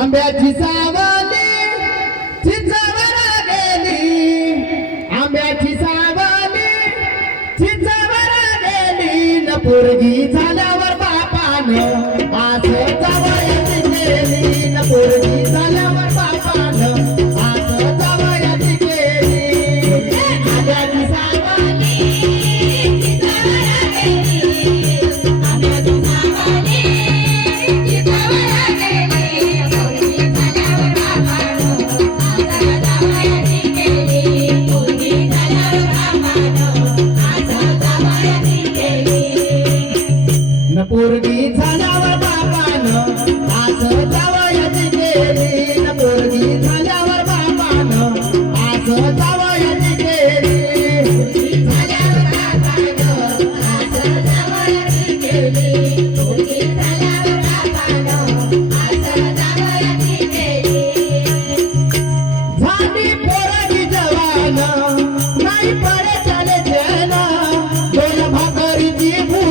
आंब्याची सावली चिंचावर गेली आंब्याची सावली चिंचावर गेली न पोरगीचा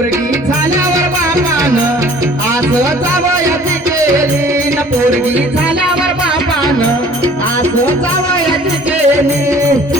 पोरगी झाल्यावर बापान आज जावयाची केली. न पोरगी झाल्यावर बापान आज जावयाची केली.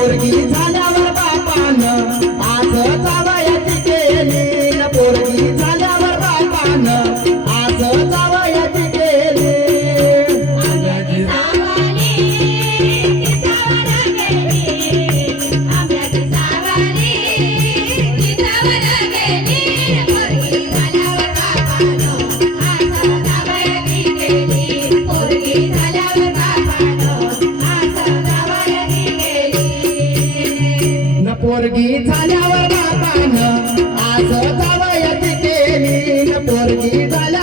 पोरगी झाल्यावर बापान आज जावयाची केली पोरगी झाल्यावर बापान पोरगी झाल्यावर बापानं आज जावयाची केली. पोरगी झाल्या